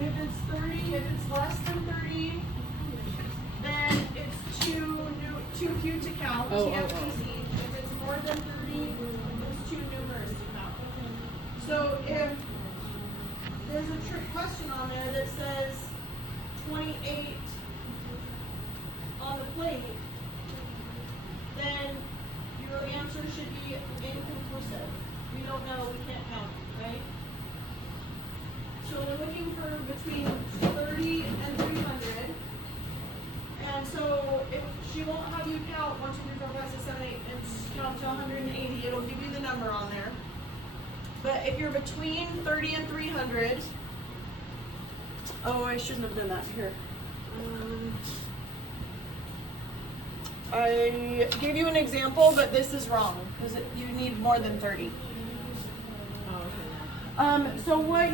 If it's 30, if it's less than 30, then it's too few to count, TFTC. If it's more than 30, it's too numerous to count. So if there's a trick question on there that says 28 on the plate, then your answer should be inconclusive. We don't know, we can't count, right? So we're looking for between 30 and 300. And so if she won't have you count 1, 2, 3, 4, 5, 6, 7, 8 and count to 180, it'll give you the number on there. But if you're between 30 and 300, oh, I shouldn't have done that here. I gave you an example, but this is wrong because you need more than 30. So what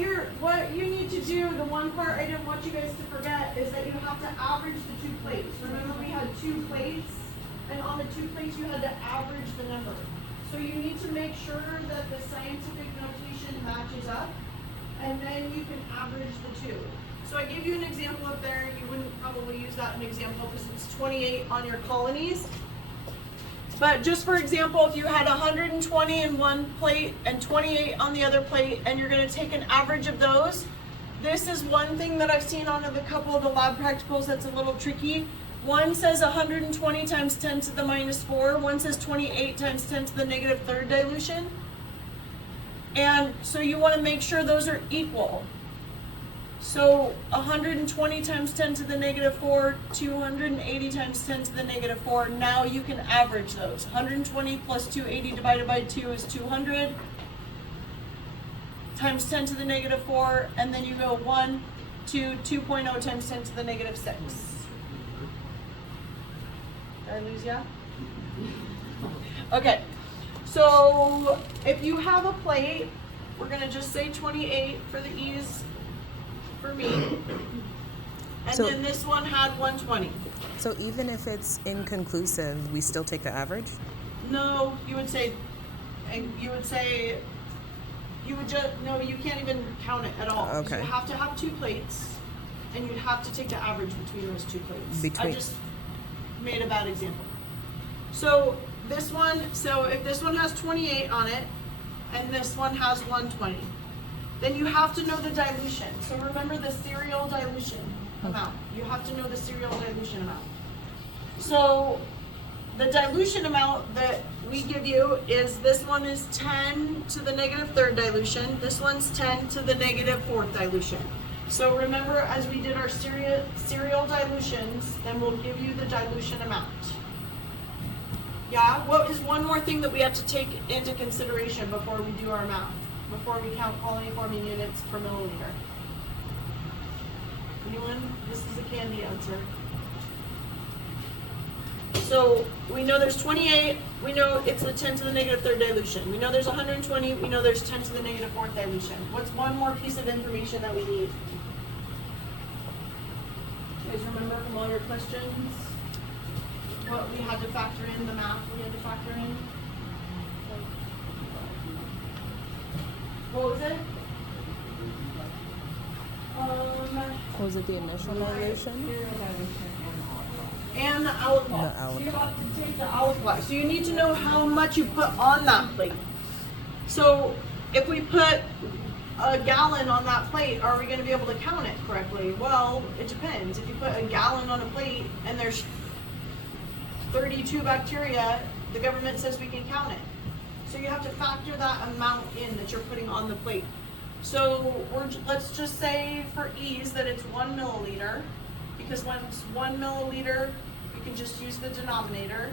you need to do, the one part I didn't want you guys to forget is that you have to average the 2 plates. Remember we had 2 plates, and on the 2 plates you had to average the number. So you need to make sure that the scientific notation matches up, and then you can average the 2. So I gave you an example up there. You wouldn't probably use that in an example because it's 28 on your colonies. But just for example, if you had 120 in one plate and 28 on the other plate, and you're going to take an average of those, this is one thing that I've seen on a couple of the lab practicals that's a little tricky. One says 120 times 10 to the minus 4. One says 28 times 10 to the negative 3rd dilution. And so you want to make sure those are equal. So 120 times 10 to the negative 4, 280 times 10 to the negative 4. Now you can average those. 120 plus 280 divided by 2 is 200 times 10 to the negative 4. And then you go 1, 2, 2.0 times 10 to the negative 6. Did I lose ya? Okay. So if you have a plate, we're going to just say 28 for the ease for me. And So- then this one had 120. So even if it's inconclusive, we still take the average? No, you would say, no, you can't even count it at all. Okay. You have to have 2 plates, and you'd have to take the average between those 2 plates. I just made a bad example. So this one, so if this one has 28 on it, and this one has 120, then you have to know the dilution. So remember the serial dilution amount. You have to know the serial dilution amount. So the dilution amount that we give you is, this one is 10 to the negative 3rd dilution. This one's 10 to the negative 4th dilution. So remember, as we did our serial dilutions, then we'll give you the dilution amount. Yeah, what is one more thing that we have to take into consideration before we do our math? Before we count colony forming units per milliliter? Anyone? This is a candy answer. So we know there's 28, we know it's the 10 to the negative 3rd dilution. We know there's 120, we know there's 10 to the negative 4th dilution. What's one more piece of information that we need? Do you guys remember from all your questions? What we had to factor in, the math we had to factor in? What was it? Was it the initial dilution? And the aliquot. So you have to take the aliquot. So you need to know how much you put on that plate. So if we put a gallon on that plate, are we going to be able to count it correctly? Well, it depends. If you put a gallon on a plate and there's 32 bacteria, the government says we can count it. So you have to factor that amount in that you're putting on the plate. So let's just say for ease that it's 1 milliliter, because when it's 1 milliliter, you can just use the denominator.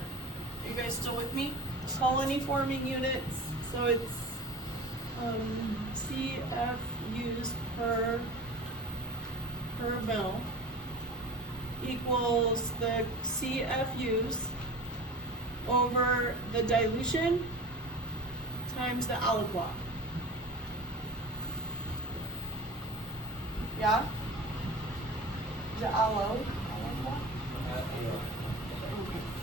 Are you guys still with me? Colony forming units. So it's CFUs per mill equals the CFUs over the dilution times the aliquot. Yeah? The allo.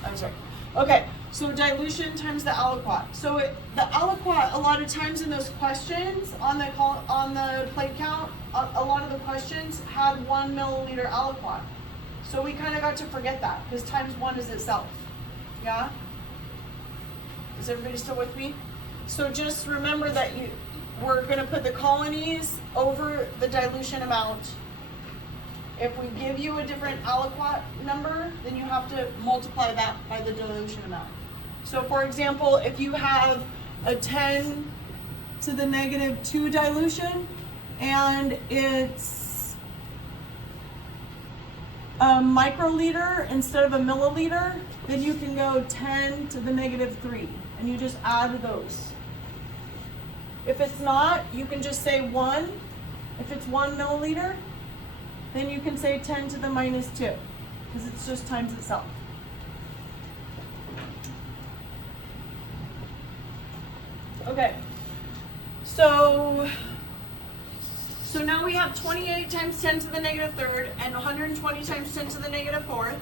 I'm sorry. Okay, So dilution times the aliquot. So the aliquot, a lot of times in those questions on the plate count, a lot of the questions had 1 milliliter aliquot. So we kind of got to forget that because times 1 is itself. Yeah? Is everybody still with me? So just remember that we're going to put the colonies over the dilution amount. If we give you a different aliquot number, then you have to multiply that by the dilution amount. So for example, if you have a 10 to the negative 2 dilution and it's a microliter instead of a milliliter, then you can go 10 to the negative 3 and you just add those. If it's not, you can just say 1. If it's 1 milliliter, then you can say 10 to the minus 2 because it's just times itself. Okay, so now we have 28 times 10 to the negative third and 120 times 10 to the negative fourth.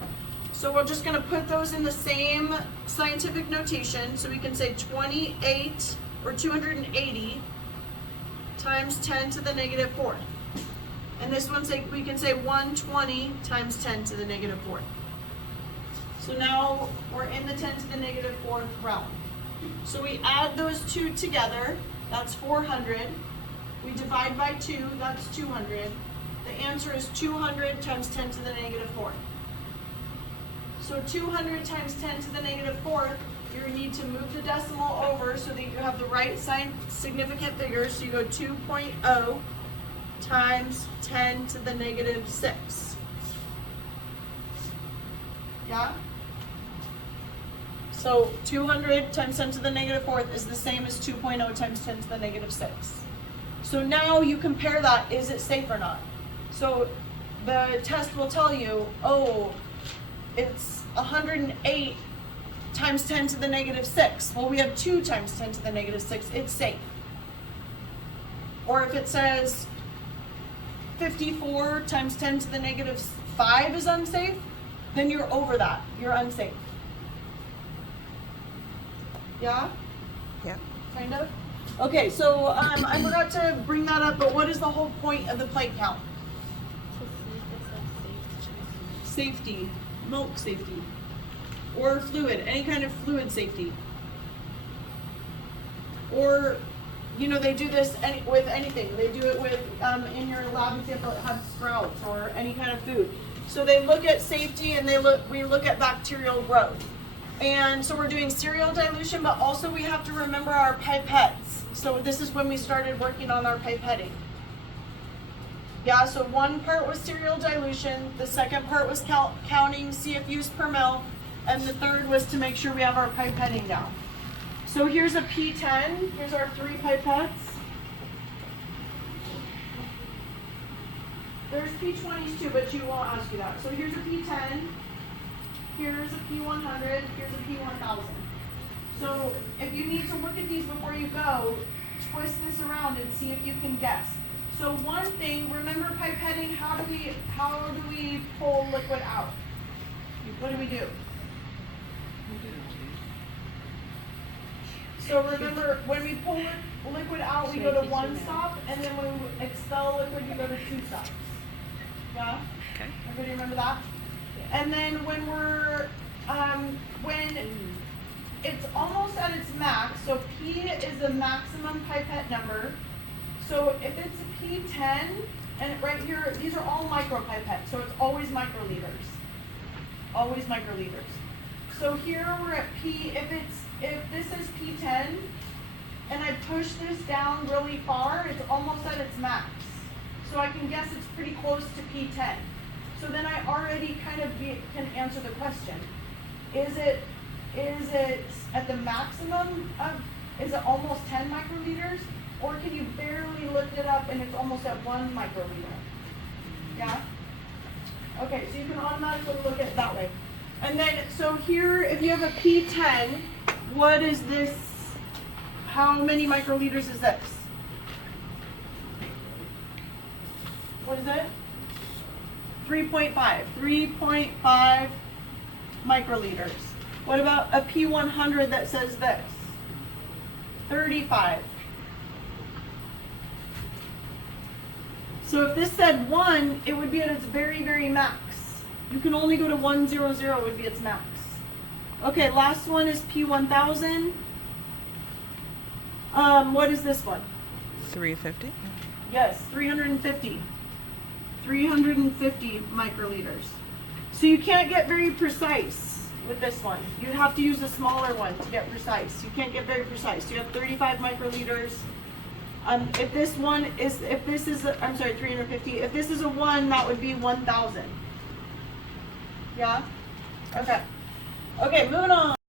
So we're just going to put those in the same scientific notation. So we can say 28 or 280 times 10 to the negative fourth. And this one, we can say 120 times 10 to the negative fourth. So now we're in the 10 to the negative fourth realm. So we add those two together, that's 400. We divide by 2, that's 200. The answer is 200 times 10 to the negative fourth. So 200 times 10 to the negative fourth, you need to move the decimal over so that you have the right significant figures. So you go 2.0 times 10 to the negative 6. Yeah? So 200 times 10 to the negative fourth is the same as 2.0 times 10 to the negative 6. So now you compare that, is it safe or not? So the test will tell you, oh, it's 108 times 10 to the negative 6. Well, we have 2 times 10 to the negative 6, it's safe. Or if it says 54 times 10 to the negative 5 is unsafe, then you're over that, you're unsafe. Yeah? Yeah. Kind of? Okay, so I forgot to bring that up, but what is the whole point of the plate count? Safety, milk safety, or fluid, any kind of fluid safety. Or, you know, they do this with anything. They do it with, in your lab example, it has sprouts or any kind of food. So they look at safety and we look at bacterial growth. And so we're doing serial dilution, but also we have to remember our pipettes. So this is when we started working on our pipetting. Yeah, so one part was serial dilution, the second part was counting CFUs per mil, and the third was to make sure we have our pipetting down. So here's a P10, here's our 3 pipettes. There's P20s too, but you won't ask you that. So here's a P10. Here's a P100, here's a P1000. So if you need to look at these before you go, twist this around and see if you can guess. So one thing, remember pipetting, how do we pull liquid out? What do we do? So remember, when we pull liquid out, we go to 1 stop, and then when we expel liquid, we go to 2 stops. Yeah? Okay. Everybody remember that? And then when when it's almost at its max, so P is the maximum pipette number. So if it's a P10, and right here, these are all micropipettes, so it's always microliters. Always microliters. So here we're at P, if this is P10, and I push this down really far, it's almost at its max. So I can guess it's pretty close to P10. So then I already kind of can answer the question. Is it at the maximum is it almost 10 microliters? Or can you barely lift it up and it's almost at 1 microliter? Yeah? Okay, so you can automatically look at it that way. And then, so here, if you have a P10, what is this? How many microliters is this? What is it? 3.5. 3.5 microliters. What about a P100 that says this? 35. So if this said 1, it would be at its very, very max. You can only go to 100 would be its max. Okay, last one is P1000. What is this one? 350. Yes, 350. 350 microliters. So you can't get very precise with this one. You'd have to use a smaller one to get precise. You can't get very precise. You have 35 microliters. If this is, I'm sorry, 350. If this is a 1, that would be 1,000. Yeah? Okay. Okay, moving on.